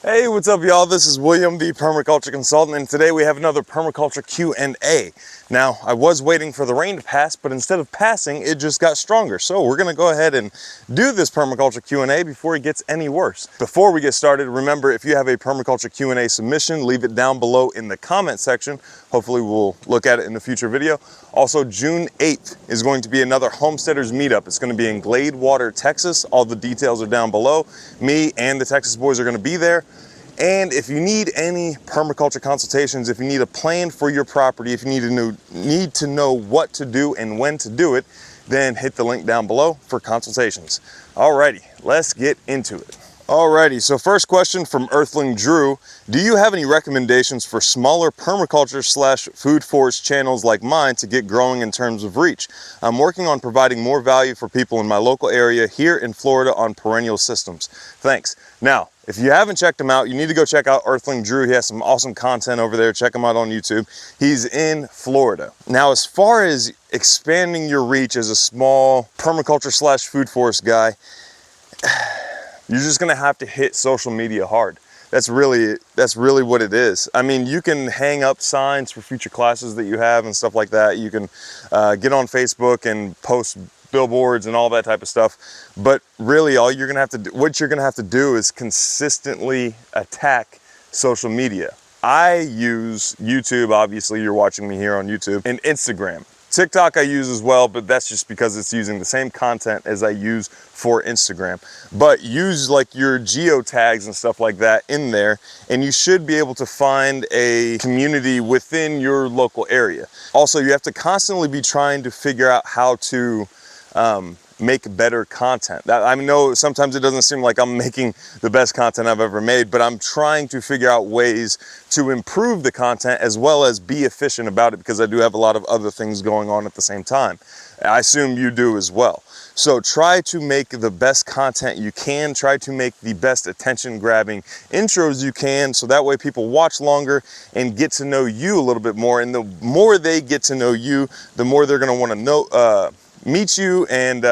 Hey, what's up y'all? This is William, the permaculture consultant, and today we have another permaculture Q&A. Now, I was waiting for the rain to pass, but instead of passing, it just got stronger. So we're gonna go ahead and do this permaculture Q&A before it gets any worse. Before we get started, remember, if you have a permaculture Q&A submission, leave it down below in the comment section. Hopefully we'll look at it in a future video. Also, June 8th is going to be another Homesteaders meetup. It's gonna be in Gladewater, Texas. All the details are down below. Me and the Texas boys are gonna be there. And if you need any permaculture consultations, if you need a plan for your property, if you need to know what to do and when to do it, then hit the link down below for consultations. Alrighty, let's get into it. Alrighty, so first question from Earthling Drew. Do you have any recommendations for smaller permaculture / food forest channels like mine to get growing in terms of reach? I'm working on providing more value for people in my local area here in Florida on perennial systems. Thanks. Now, if you haven't checked him out, you need to go check out Earthling Drew. He has some awesome content over there. Check him out on YouTube. He's in Florida. Now, as far as expanding your reach as a small permaculture / food forest guy, you're just gonna have to hit social media hard. That's really what it is. I mean, you can hang up signs for future classes that you have and stuff like that. You can get on Facebook and post billboards and all that type of stuff. But really, all you're gonna have to do, what you're gonna have to do is consistently attack social media. I use YouTube, obviously you're watching me here on YouTube, and Instagram. TikTok I use as well, but that's just because it's using the same content as I use for Instagram. But use like your geotags and stuff like that in there, and you should be able to find a community within your local area. Also, you have to constantly be trying to figure out how to make better content. I know sometimes it doesn't seem like I'm making the best content I've ever made, but I'm trying to figure out ways to improve the content as well as be efficient about it, because I do have a lot of other things going on at the same time. I assume you do as well. So try to make the best content you can, try to make the best attention grabbing intros you can, so that way people watch longer and get to know you a little bit more. And the more they get to know you, the more they're gonna wanna know, meet you and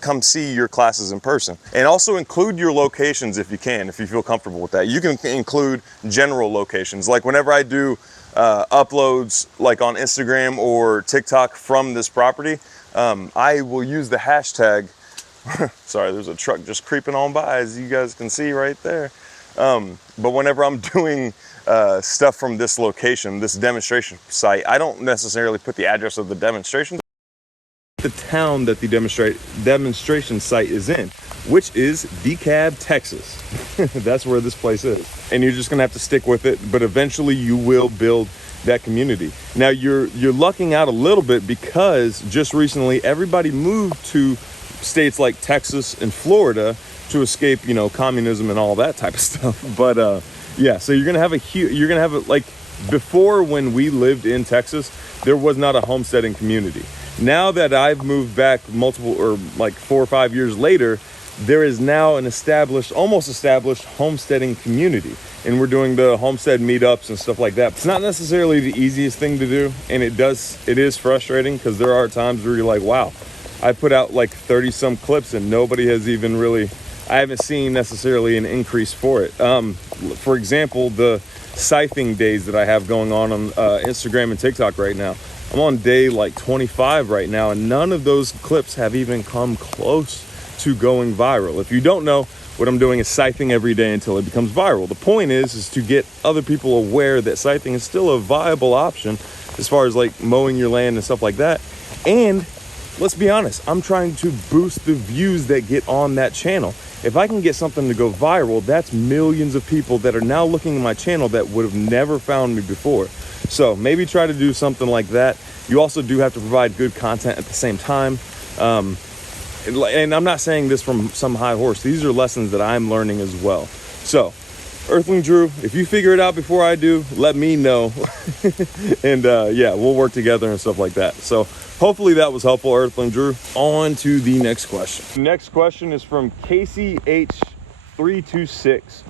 come see your classes in person. And also include your locations if you can, if you feel comfortable with that. You can include general locations. Like whenever I do uploads like on Instagram or TikTok from this property, I will use the hashtag, sorry, there's a truck just creeping on by, as you guys can see right there. But whenever I'm doing stuff from this location, this demonstration site, I don't necessarily put the address of the demonstration, the town that the demonstration site is in, which is DeKalb, Texas. That's where this place is. And you're just gonna have to stick with it, but eventually you will build that community. Now you're lucking out a little bit, because just recently everybody moved to states like Texas and Florida to escape, you know, communism and all that type of stuff. But yeah, so you're gonna have like before, when we lived in Texas, there was not a homesteading community. Now that I've moved back like 4 or 5 years later, there is now an almost established homesteading community. And we're doing the homestead meetups and stuff like that. It's not necessarily the easiest thing to do. And it is frustrating, because there are times where you're like, wow, I put out like 30 some clips and nobody has even really, I haven't seen necessarily an increase for it. For example, the scything days that I have going on Instagram and TikTok right now. I'm on day like 25 right now, and none of those clips have even come close to going viral. If you don't know, what I'm doing is scything every day until it becomes viral. The point is to get other people aware that scything is still a viable option as far as like mowing your land and stuff like that. And let's be honest, I'm trying to boost the views that get on that channel. If I can get something to go viral, that's millions of people that are now looking at my channel that would have never found me before. So maybe try to do something like that. You also do have to provide good content at the same time. And I'm not saying this from some high horse. These are lessons that I'm learning as well. So Earthling Drew, if you figure it out before I do, let me know. And yeah, we'll work together and stuff like that. So hopefully that was helpful, Earthling Drew. On to the next question. Next question is from Casey H326.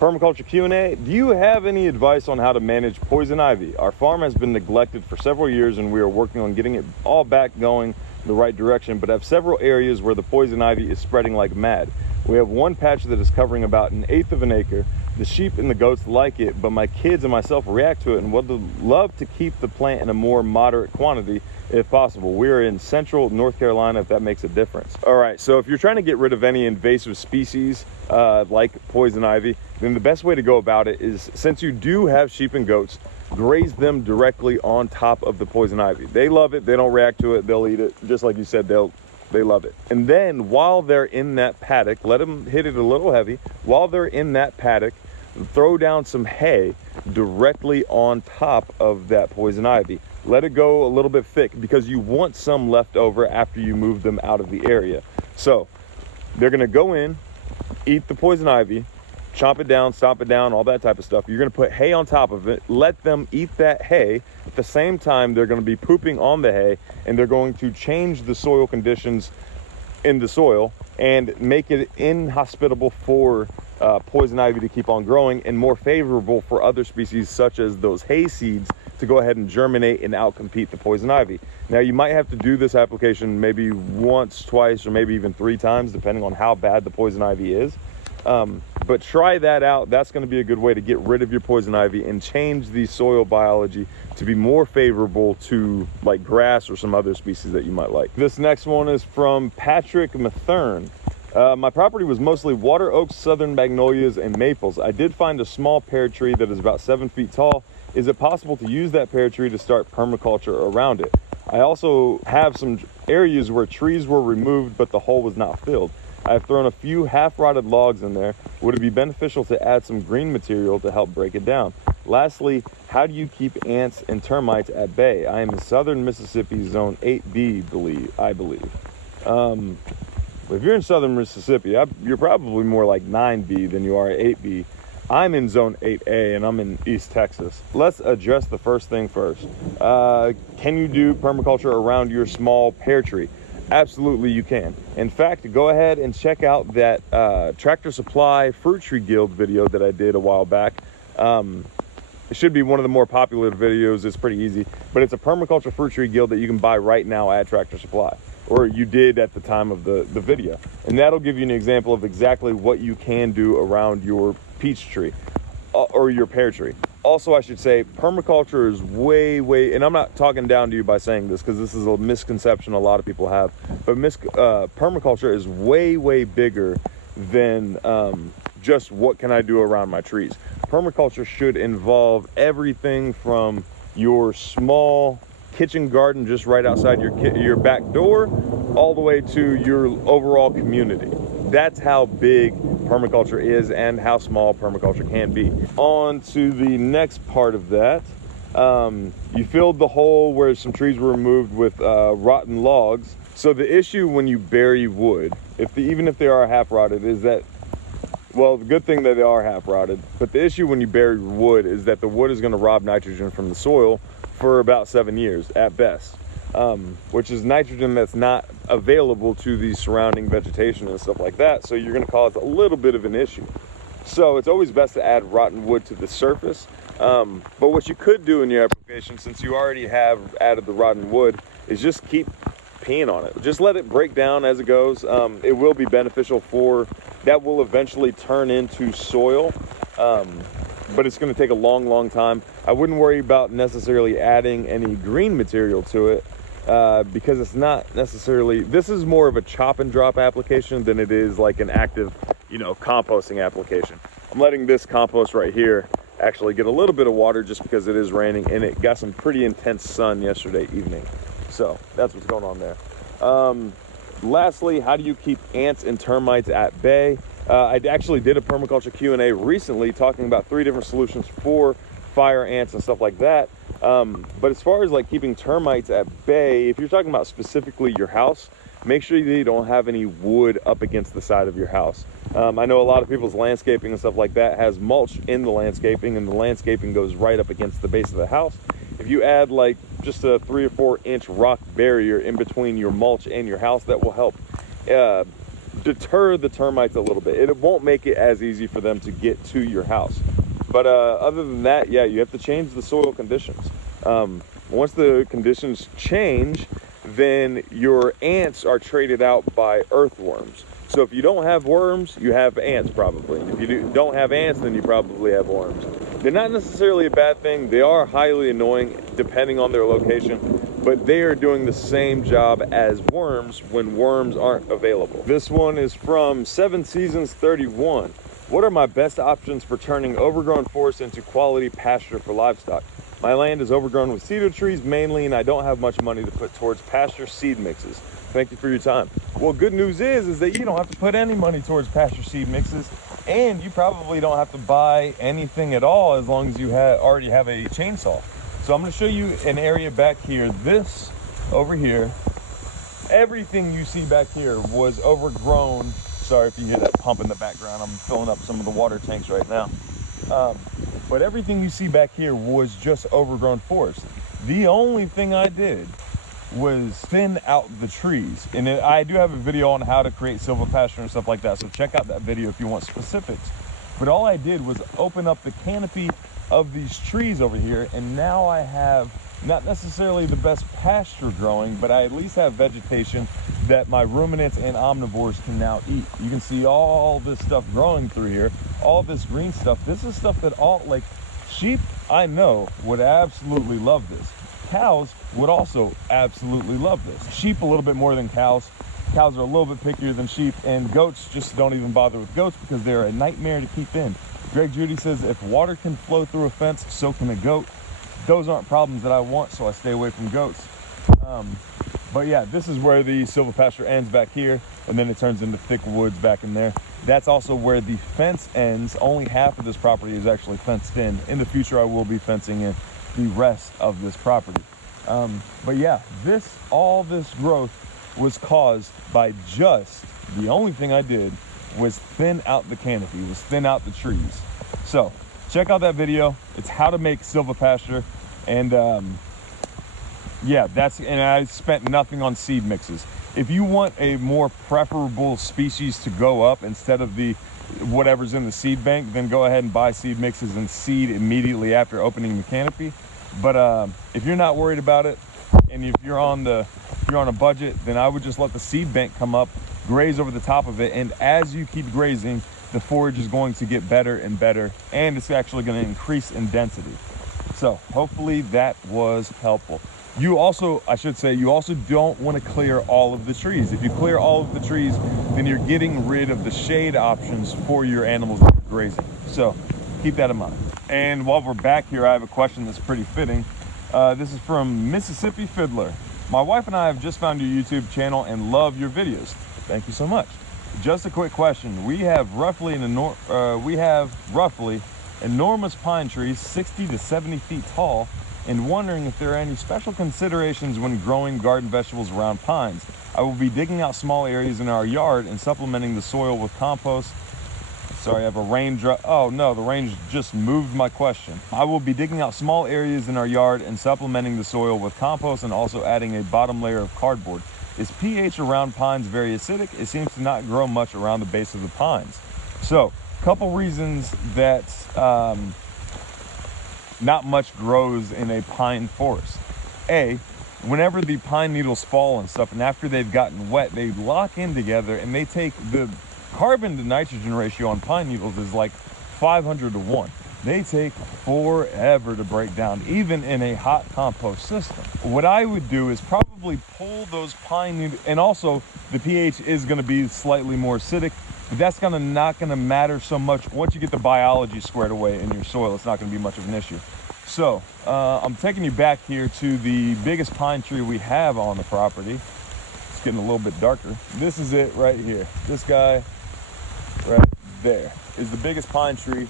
Permaculture Q&A. Do you have any advice on how to manage poison ivy? Our farm has been neglected for several years, and we are working on getting it all back going the right direction, but have several areas where the poison ivy is spreading like mad. We have one patch that is covering about 1/8 of an acre. The sheep and the goats like it, but my kids and myself react to it and would love to keep the plant in a more moderate quantity if possible. We're in central North Carolina, if that makes a difference. All right, so if you're trying to get rid of any invasive species like poison ivy, then the best way to go about it is, since you do have sheep and goats, graze them directly on top of the poison ivy. They love it, they don't react to it, they'll eat it. Just like you said, they love it. And then while they're in that paddock, let them hit it a little heavy. While they're in that paddock, throw down some hay directly on top of that poison ivy. Let it go a little bit thick because you want some left over after you move them out of the area. So they're gonna go in, eat the poison ivy, chomp it down, stomp it down, all that type of stuff. You're gonna put hay on top of it, let them eat that hay. At the same time, they're gonna be pooping on the hay, and they're going to change the soil conditions in the soil and make it inhospitable for poison ivy to keep on growing, and more favorable for other species such as those hay seeds to go ahead and germinate and outcompete the poison ivy. Now, you might have to do this application maybe once, twice, or maybe even 3 times, depending on how bad the poison ivy is. But try that out. That's going to be a good way to get rid of your poison ivy and change the soil biology to be more favorable to like grass or some other species that you might like. This next one is from Patrick Mathern. My property was mostly water oaks, southern magnolias, and maples. I did find a small pear tree that is about 7 feet tall. Is it possible to use that pear tree to start permaculture around it? I also have some areas where trees were removed, but the hole was not filled. I've thrown a few half-rotted logs in there. Would it be beneficial to add some green material to help break it down? Lastly, how do you keep ants and termites at bay? I am in southern Mississippi, zone 8B, I believe. If you're in southern Mississippi, you're probably more like 9B than you are 8B. I'm in zone 8A and I'm in East Texas. Let's address the first thing first. Can you do permaculture around your small pear tree? Absolutely, you can. In fact, go ahead and check out that Tractor Supply Fruit Tree Guild video that I did a while back. It should be one of the more popular videos. It's pretty easy, but it's a permaculture fruit tree guild that you can buy right now at Tractor Supply, or you did at the time of the video. And that'll give you an example of exactly what you can do around your peach tree or your pear tree. Also, I should say, permaculture is way, and I'm not talking down to you by saying this because this is a misconception a lot of people have, but permaculture is way bigger than just what can I do around my trees. Permaculture should involve everything from your small kitchen garden just right outside your back door all the way to your overall community. That's how big permaculture is and how small permaculture can be. On to the next part of that. You filled the hole where some trees were removed with rotten logs. So the issue when you bury wood, even if they are half rotted, is that, well, the good thing that they are half rotted, but the issue when you bury wood is that the wood is going to rob nitrogen from the soil for about 7 years at best, which is nitrogen that's not available to the surrounding vegetation and stuff like that. So you're going to cause a little bit of an issue. So it's always best to add rotten wood to the surface. But what you could do in your application, since you already have added the rotten wood, is just keep peeing on it. Just let it break down as it goes. It will be beneficial that will eventually turn into soil. But it's going to take a long time. I wouldn't worry about necessarily adding any green material to it because it's not necessarily, this is more of a chop and drop application than it is like an active, composting application. I'm letting this compost right here actually get a little bit of water just because it is raining, and it got some pretty intense sun yesterday evening. So that's what's going on there. Lastly, how do you keep ants and termites at bay? I actually did a permaculture Q&A recently talking about 3 different solutions for fire ants and stuff like that. But as far as like keeping termites at bay, if you're talking about specifically your house, make sure you don't have any wood up against the side of your house. I know a lot of people's landscaping and stuff like that has mulch in the landscaping, and the landscaping goes right up against the base of the house. If you add like just a 3 or 4 inch rock barrier in between your mulch and your house, that will help deter the termites a little bit. It won't make it as easy for them to get to your house. But other than that, yeah, you have to change the soil conditions. Once the conditions change, then your ants are traded out by earthworms. So if you don't have worms, you have ants probably. If you don't have ants, then you probably have worms. They're not necessarily a bad thing. They are highly annoying depending on their location, but they are doing the same job as worms when worms aren't available. This one is from 7 Seasons 31. What are my best options for turning overgrown forest into quality pasture for livestock? My land is overgrown with cedar trees mainly, and I don't have much money to put towards pasture seed mixes. Thank you for your time. Well, good news is that you don't have to put any money towards pasture seed mixes, and you probably don't have to buy anything at all as long as you already have a chainsaw. So I'm going to show you an area back here. This over here, everything you see back here was overgrown. Sorry if you hear that pump in the background. I'm filling up some of the water tanks right now. But everything you see back here was just overgrown forest. The only thing I did was thin out the trees. And I do have a video on how to create silvopasture and stuff like that, so check out that video if you want specifics. But all I did was open up the canopy of these trees over here, and now I have not necessarily the best pasture growing, but I at least have vegetation that my ruminants and omnivores can now eat. You can see all this stuff growing through here, all this green stuff. This is stuff that like sheep, I know, would absolutely love this. Cows would also absolutely love this. Sheep a little bit more than cows. Cows are a little bit pickier than sheep, and goats just don't even bother with goats because they're a nightmare to keep in. Greg Judy says if water can flow through a fence, so can a goat. Those aren't problems that I want, so I stay away from goats. But yeah, this is where the silvopasture ends back here, and then it turns into thick woods back in there. That's also where the fence ends. Only half of this property is actually fenced in. In the future, I will be fencing in the rest of this property. But yeah, all this growth was caused by the only thing I did was thin out the canopy, was thin out the trees. So check out that video. It's how to make silvopasture. And yeah, and I spent nothing on seed mixes. If you want a more preferable species to go up instead of whatever's in the seed bank, then go ahead and buy seed mixes and seed immediately after opening the canopy. But if you're not worried about it, and if you're on a budget, then I would just let the seed bank come up, graze over the top of it, and as you keep grazing, the forage is going to get better and better, and it's actually going to increase in density. So hopefully that was helpful. You also don't want to clear all of the trees. If you clear all of the trees, then you're getting rid of the shade options for your animals that are grazing. So keep that in mind. And while we're back here, I have a question that's pretty fitting. This is from Mississippi Fiddler. My wife and I have just found your YouTube channel and love your videos. Thank you so much. Just a quick question. We have roughly enormous pine trees, 60 to 70 feet tall, and wondering if there are any special considerations when growing garden vegetables around pines. I will be digging out small areas in our yard and supplementing the soil with compost. Sorry, I have a raindrop. Oh no, the rain just moved my question. I will be digging out small areas in our yard and supplementing the soil with compost and also adding a bottom layer of cardboard. Is pH around pines very acidic? It seems to not grow much around the base of the pines. So, couple reasons that not much grows in a pine forest. A, whenever the pine needles fall and stuff, and after they've gotten wet, they lock in together, and they take the carbon to nitrogen ratio on pine needles is like 500 to 1. They take forever to break down, even in a hot compost system. What I would do is probably pull those pine needles, and also the pH is going to be slightly more acidic, but that's not going to matter so much. Once you get the biology squared away in your soil, it's not going to be much of an issue. So I'm taking you back here to the biggest pine tree we have on the property. It's getting a little bit darker. This is it right here. This guy right there is the biggest pine tree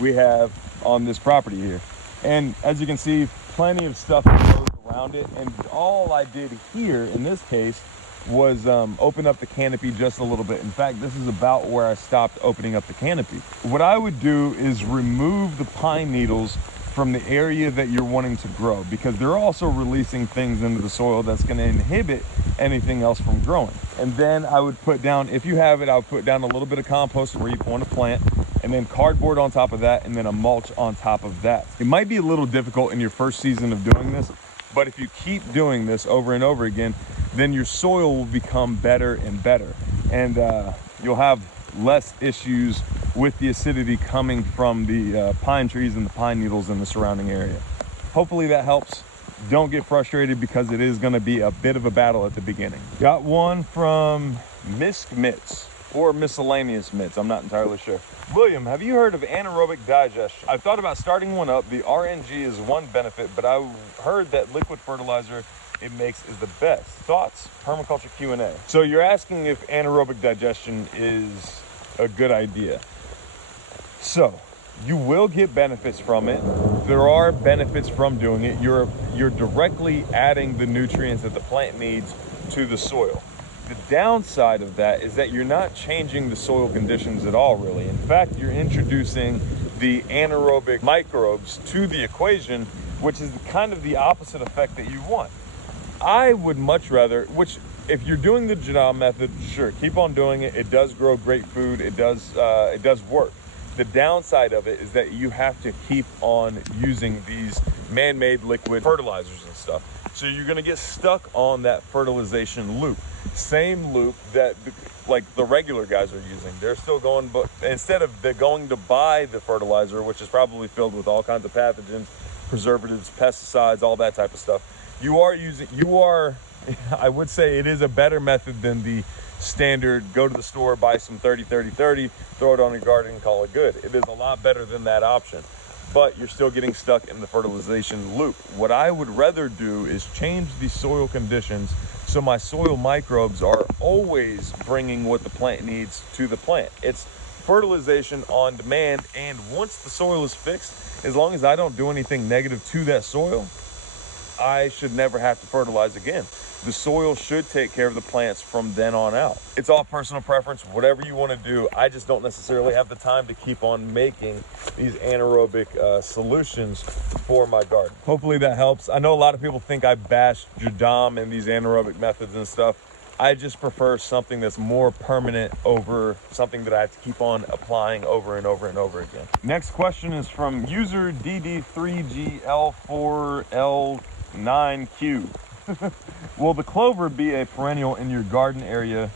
we have on this property here. And as you can see, plenty of stuff grows around it. And all I did here in this case was open up the canopy just a little bit. In fact, this is about where I stopped opening up the canopy. What I would do is remove the pine needles from the area that you're wanting to grow, because they're also releasing things into the soil that's going to inhibit anything else from growing. And then I would put down, if you have it, I would put down a little bit of compost where you want to plant, and then cardboard on top of that, and then a mulch on top of that. It might be a little difficult in your first season of doing this, but if you keep doing this over and over again, then your soil will become better and better. And you'll have less issues with the acidity coming from the pine trees and the pine needles in the surrounding area. Hopefully that helps. Don't get frustrated because it is going to be a bit of a battle at the beginning. Got one from Misk Mitts or Miscellaneous Mitts, I'm not entirely sure. William, have you heard of anaerobic digestion? I've thought about starting one up. The RNG is one benefit, but I heard that liquid fertilizer it makes is the best. Thoughts? Permaculture Q&A. So you're asking if anaerobic digestion is a good idea. So you will get benefits from it. There are benefits from doing it. You're directly adding the nutrients that the plant needs to the soil. The downside of that is that you're not changing the soil conditions at all, really. In fact, you're introducing the anaerobic microbes to the equation, which is kind of the opposite effect that you want. I would much rather, which if you're doing the Jadam method, sure, keep on doing it. It does grow great food. It does work. The downside of it is that you have to keep on using these man-made liquid fertilizers and stuff. So you're gonna get stuck on that fertilization loop. Same loop that like the regular guys are using. They're still going, but instead of they're going to buy the fertilizer, which is probably filled with all kinds of pathogens, preservatives, pesticides, all that type of stuff, you are, I would say it is a better method than the standard, go to the store, buy some 30-30-30, throw it on your garden and call it good. It is a lot better than that option, but you're still getting stuck in the fertilization loop. What I would rather do is change the soil conditions so my soil microbes are always bringing what the plant needs to the plant. It's fertilization on demand, and once the soil is fixed, as long as I don't do anything negative to that soil, I should never have to fertilize again. The soil should take care of the plants from then on out. It's all personal preference, whatever you want to do. I just don't necessarily have the time to keep on making these anaerobic solutions for my garden. Hopefully that helps. I know a lot of people think I bash Jadam and these anaerobic methods and stuff. I just prefer something that's more permanent over something that I have to keep on applying over and over and over again. Next question is from user DD3GL4L9Q. Will the clover be a perennial in your garden area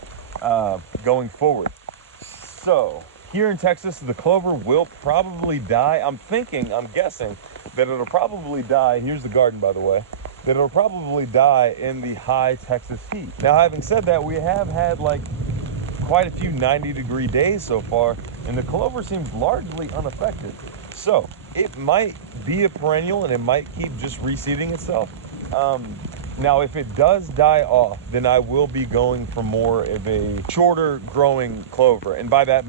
going forward? So here in Texas, the clover will probably die. I'm guessing that it'll probably die. Here's the garden, by the way. That it'll probably die in the high Texas heat. Now, having said that, we have had like quite a few 90-degree days so far, and the clover seems largely unaffected. So it might be a perennial and it might keep just reseeding itself. Now, if it does die off, then I will be going for more of a shorter growing clover. And by that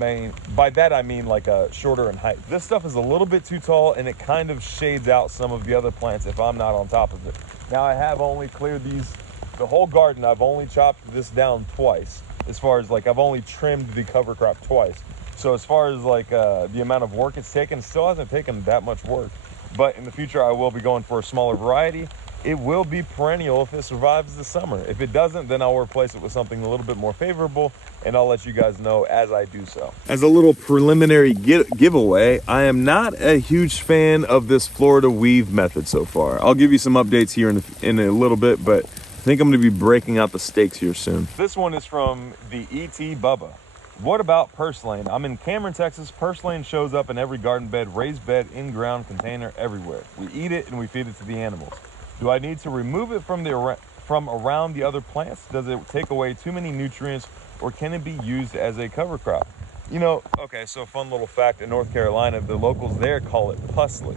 I mean like a shorter in height. This stuff is a little bit too tall and it kind of shades out some of the other plants if I'm not on top of it. Now, I have only cleared the whole garden. I've only chopped this down twice. As far as like, I've only trimmed the cover crop twice. So as far as like the amount of work it's taken, it still hasn't taken that much work. But in the future, I will be going for a smaller variety. It will be perennial if it survives the summer. If it doesn't, then I'll replace it with something a little bit more favorable, and I'll let you guys know as I do so. As a little preliminary giveaway, I am not a huge fan of this Florida weave method so far. I'll give you some updates here in a little bit, but I think I'm gonna be breaking out the stakes here soon. This one is from the E.T. Bubba. What about purslane? I'm in Cameron, Texas. Purslane shows up in every garden bed, raised bed, in-ground container, everywhere. We eat it and we feed it to the animals. Do I need to remove it from around the other plants? Does it take away too many nutrients, or can it be used as a cover crop? You know, okay, so fun little fact, in North Carolina, the locals there call it pusley.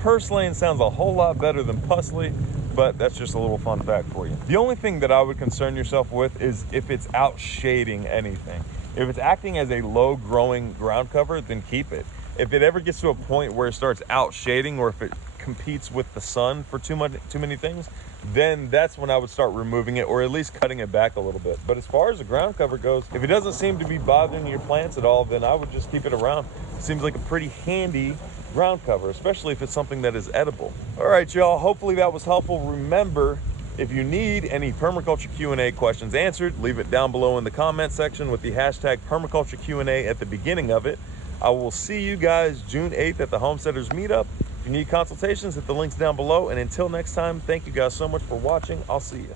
Purslane sounds a whole lot better than pusley, but that's just a little fun fact for you. The only thing that I would concern yourself with is if it's out shading anything. If it's acting as a low growing ground cover, then keep it. If it ever gets to a point where it starts out shading, or if it competes with the sun for too many things, then that's when I would start removing it, or at least cutting it back a little bit. But as far as the ground cover goes, if it doesn't seem to be bothering your plants at all, then I would just keep it around. It seems like a pretty handy ground cover, especially if it's something that is edible. All right, y'all, hopefully that was helpful. Remember, if you need any permaculture Q&A questions answered, leave it down below in the comment section with the hashtag permaculture Q&A at the beginning of it. I will see you guys June 8th at the Homesteaders Meetup. If you need consultations, hit the links down below. And until next time, thank you guys so much for watching. I'll see you.